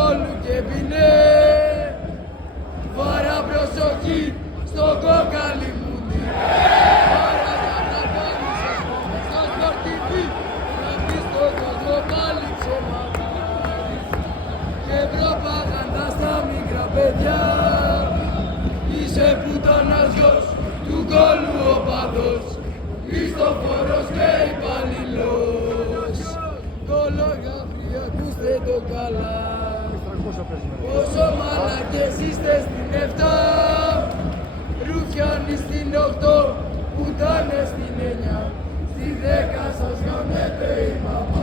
κόλλου και πινέ. Βάρα προσοχή στο κόκαλι μου. Βάρα για να κάνεις στο σπορτιβί. Να πεις στον κόσμο πάλι ψέματα. Και προπαγάνδα στα μικρά παιδιά. Είσαι πουτανάς γιος του κόλλου ο παδός. Χριστόφορος και υπαλληλός. Κολόγαυροι, ακούστε το καλά. Όσο μαλακές είστε στην 7, Ρουφιάνοι στην 8, πουτάνες στην 9, στη 10 σας γαμνέται η μαμά.